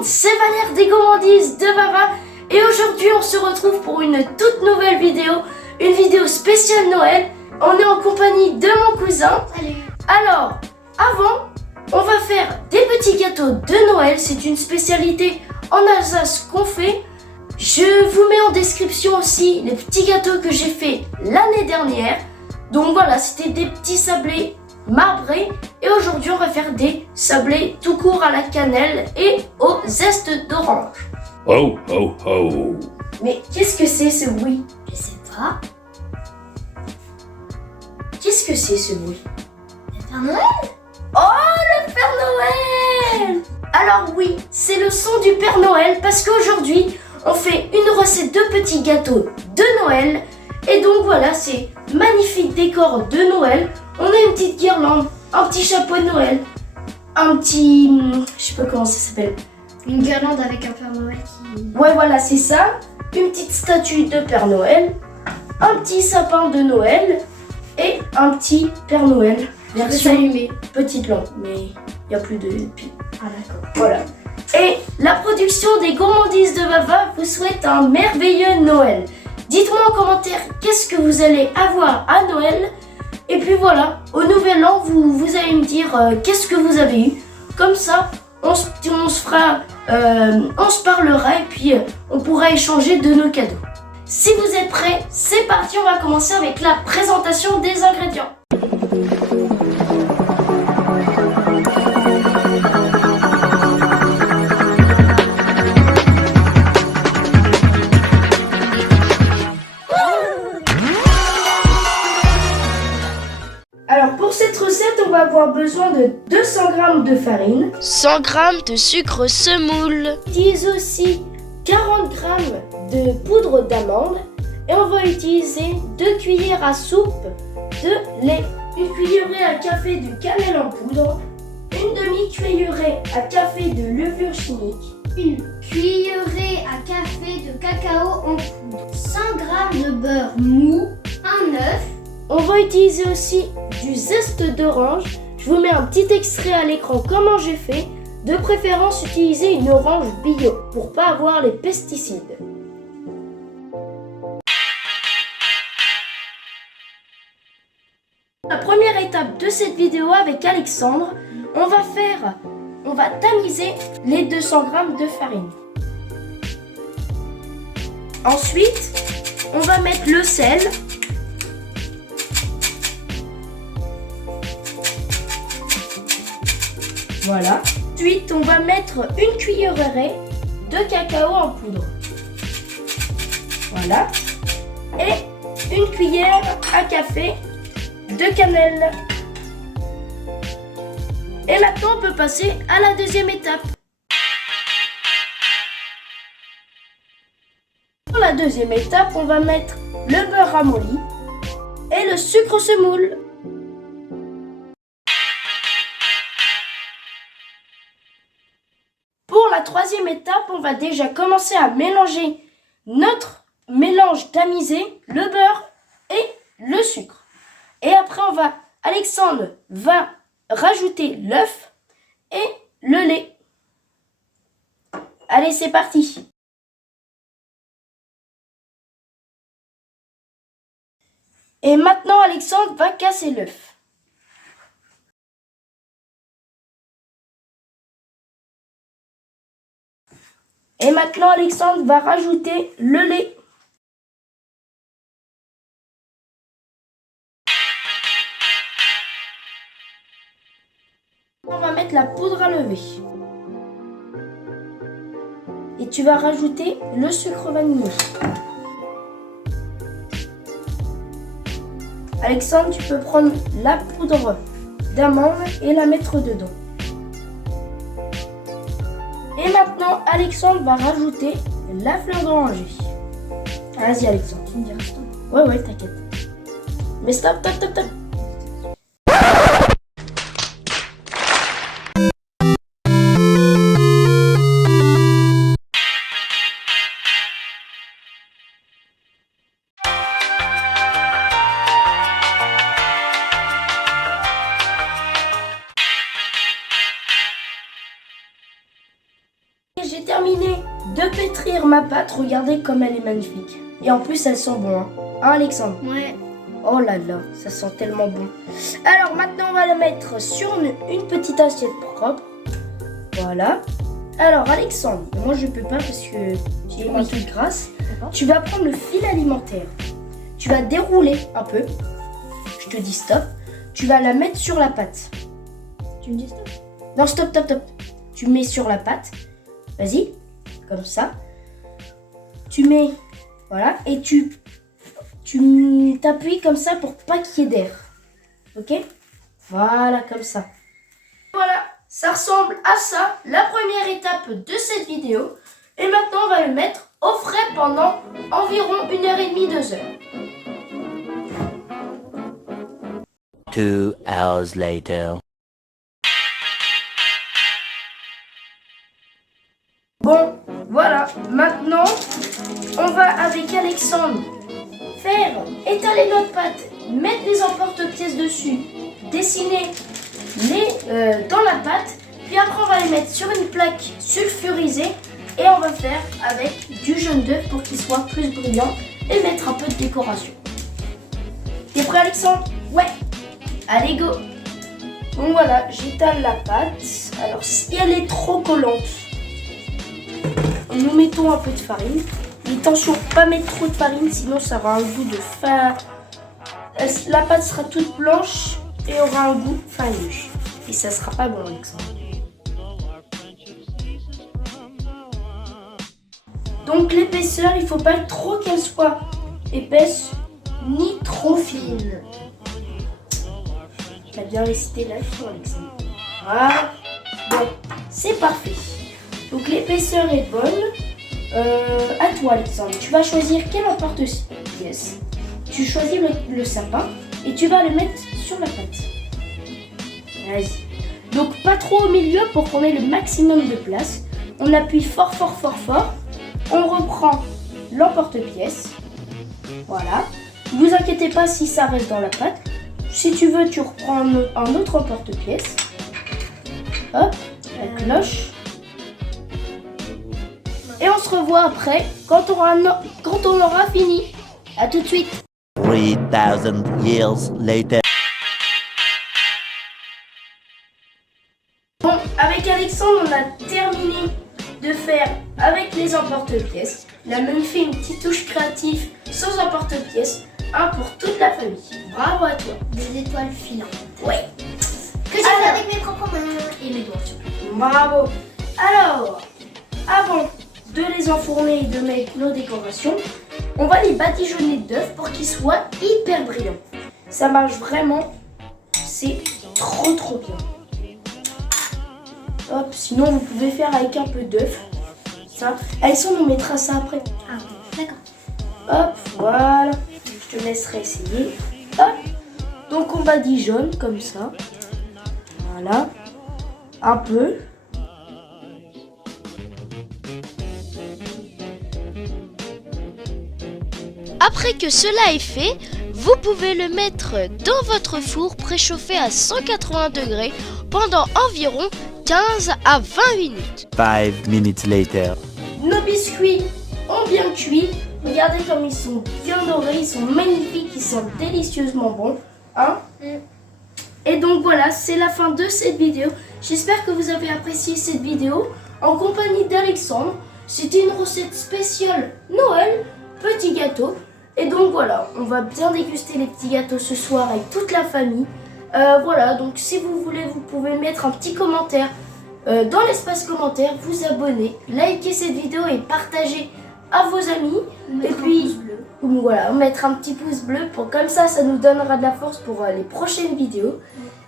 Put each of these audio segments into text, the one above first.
C'est Valère des gourmandises de Vava et aujourd'hui on se retrouve pour une toute nouvelle vidéo, une vidéo spéciale Noël. On est en compagnie de mon cousin. Salut. Alors, avant, on va faire des petits gâteaux de Noël, c'est une spécialité en Alsace qu'on fait. Je vous mets en description aussi les petits gâteaux que j'ai fait l'année dernière. Donc voilà, c'était des petits sablés marbrés et aujourd'hui on va faire des sablés tout court à la cannelle et au zeste d'orange. Oh oh oh. Mais qu'est-ce que c'est ce bruit? Je sais pas. Qu'est-ce que c'est ce bruit? Le Père Noël? Oh, le Père Noël! Alors oui, c'est le son du Père Noël parce qu'aujourd'hui on fait une recette de petits gâteaux de Noël. Et donc voilà, c'est magnifique décor de Noël. On a une petite guirlande, un petit chapeau de Noël, un petit... je sais pas comment ça s'appelle. Une guirlande avec un Père Noël qui... Ouais, voilà, c'est ça. Une petite statue de Père Noël, un petit sapin de Noël et un petit Père Noël. Version allumée. Petite lampe, mais il n'y a plus de pile. Ah d'accord. Voilà. Et la production des gourmandises de Vava vous souhaite un merveilleux Noël. Dites-moi en commentaire qu'est-ce que vous allez avoir à Noël. Et puis voilà, au nouvel an, vous allez me dire qu'est-ce que vous avez eu. Comme ça, on se parlera et puis on pourra échanger de nos cadeaux. Si vous êtes prêts, c'est parti, on va commencer avec la présentation des ingrédients. Alors pour cette recette, on va avoir besoin de 200 g de farine, 100 g de sucre semoule, on utilise aussi 40 g de poudre d'amande et on va utiliser 2 cuillères à soupe de lait, une cuillerée à café de cannelle en poudre, une demi-cuillerée à café de levure chimique, Une cuillerée à café de cacao en poudre, 100 g de beurre mou, un œuf. On va utiliser aussi du zeste d'orange. Je vous mets un petit extrait à l'écran comment j'ai fait. De préférence, utilisez une orange bio pour pas avoir les pesticides. La première étape de cette vidéo avec Alexandre, on va tamiser les 200 g de farine. Ensuite, on va mettre le sel. Voilà. Ensuite, on va mettre une cuillerée de cacao en poudre. Voilà. Et une cuillère à café de cannelle. Et maintenant, on peut passer à la deuxième étape. Pour la deuxième étape, on va mettre le beurre ramolli et le sucre semoule. Pour la troisième étape, on va déjà commencer à mélanger notre mélange tamisé, le beurre et le sucre. Et après, Alexandre va rajouter l'œuf et le lait. Allez, c'est parti. Et maintenant, Alexandre va casser l'œuf. Et maintenant, Alexandre va rajouter le lait. On va mettre la poudre à lever. Et tu vas rajouter le sucre vanillé. Alexandre, tu peux prendre la poudre d'amande et la mettre dedans. Et maintenant, Alexandre va rajouter la fleur d'oranger. Vas-y Alexandre. Tu me diras stop. Ouais, t'inquiète. Mais stop. J'ai terminé de pétrir ma pâte. Regardez comme elle est magnifique. Et en plus, elle sent bon. Hein, Alexandre? Ouais. Oh là là, ça sent tellement bon. Alors maintenant, on va la mettre sur une petite assiette propre. Voilà. Alors Alexandre, moi je peux pas parce que j'ai mis toute grasse. Tu vas prendre le fil alimentaire. Tu vas dérouler un peu. Je te dis stop. Tu vas la mettre sur la pâte. Tu me dis stop? Non, stop. Tu mets sur la pâte. Vas-y, comme ça. Tu mets, voilà, et tu t'appuies comme ça pour pas qu'il y ait d'air. Ok? Voilà, comme ça. Voilà, ça ressemble à ça, la première étape de cette vidéo. Et maintenant, on va le mettre au frais pendant environ 1h30, 2 heures. 2 hours later. Bon, voilà, maintenant, on va avec Alexandre faire étaler notre pâte, mettre les emporte-pièces dessus, dessiner dans la pâte, puis après on va les mettre sur une plaque sulfurisée et on va faire avec du jaune d'œuf pour qu'il soit plus brillant et mettre un peu de décoration. T'es prêt Alexandre? Ouais. Allez go. Donc voilà, j'étale la pâte. Alors si elle est trop collante, nous mettons un peu de farine. Mais attention, pas mettre trop de farine, sinon ça aura un goût de la pâte sera toute blanche et aura un goût farineux. Et ça sera pas bon, Alexandre. Donc l'épaisseur, il faut pas trop qu'elle soit épaisse ni trop fine. T'as bien récité la leçon, Alexandre. Voilà. Bon, c'est parfait. Donc l'épaisseur est bonne. À toi Alexandre, tu vas choisir quel emporte-pièce. Tu choisis le sapin et tu vas le mettre sur la pâte. Vas-y. Donc pas trop au milieu pour qu'on ait le maximum de place. On appuie fort. On reprend l'emporte-pièce. Voilà. Ne vous inquiétez pas si ça reste dans la pâte. Si tu veux, tu reprends un autre emporte-pièce. Hop, la cloche. Et on se revoit après quand on aura fini. A tout de suite. 3000 years later. Bon, avec Alexandre, on a terminé de faire avec les emporte-pièces. Il a même fait une petite touche créative sans emporte-pièces. Un pour toute la famille. Bravo à toi. Des étoiles filantes. Ouais. Que j'ai fait avec mes propres mains et mes doigts. Bravo. Alors, avant de les enfourner et de mettre nos décorations, on va les badigeonner d'œufs pour qu'ils soient hyper brillants. Ça marche vraiment, c'est trop bien. Hop, sinon vous pouvez faire avec un peu d'œufs. Ça, Alexandre, on mettra ça après. Ah, d'accord. Hop, voilà. Je te laisserai essayer. Hop. Donc on badigeonne comme ça. Voilà. Un peu. Après que cela est fait, vous pouvez le mettre dans votre four préchauffé à 180 degrés pendant environ 15 à 20 minutes. 5 minutes later. Nos biscuits ont bien cuit. Regardez comme ils sont bien dorés, ils sont magnifiques, ils sont délicieusement bons. Hein? Et donc voilà, c'est la fin de cette vidéo. J'espère que vous avez apprécié cette vidéo en compagnie d'Alexandre. C'était une recette spéciale Noël, petit gâteau. Et donc voilà, on va bien déguster les petits gâteaux ce soir avec toute la famille. Voilà, donc si vous voulez, vous pouvez mettre un petit commentaire dans l'espace commentaire, vous abonner, liker cette vidéo et partager à vos amis. Et puis voilà, mettre un petit pouce bleu pour comme ça nous donnera de la force pour les prochaines vidéos.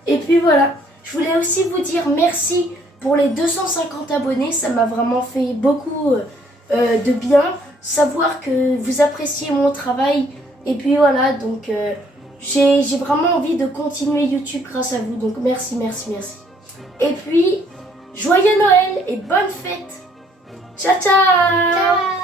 Et puis voilà, je voulais aussi vous dire merci pour les 250 abonnés, ça m'a vraiment fait beaucoup de bien. Savoir que vous appréciez mon travail. Et puis voilà, donc j'ai vraiment envie de continuer YouTube grâce à vous. Donc merci, merci, merci. Et puis, joyeux Noël et bonne fête. Ciao, ciao. Ciao.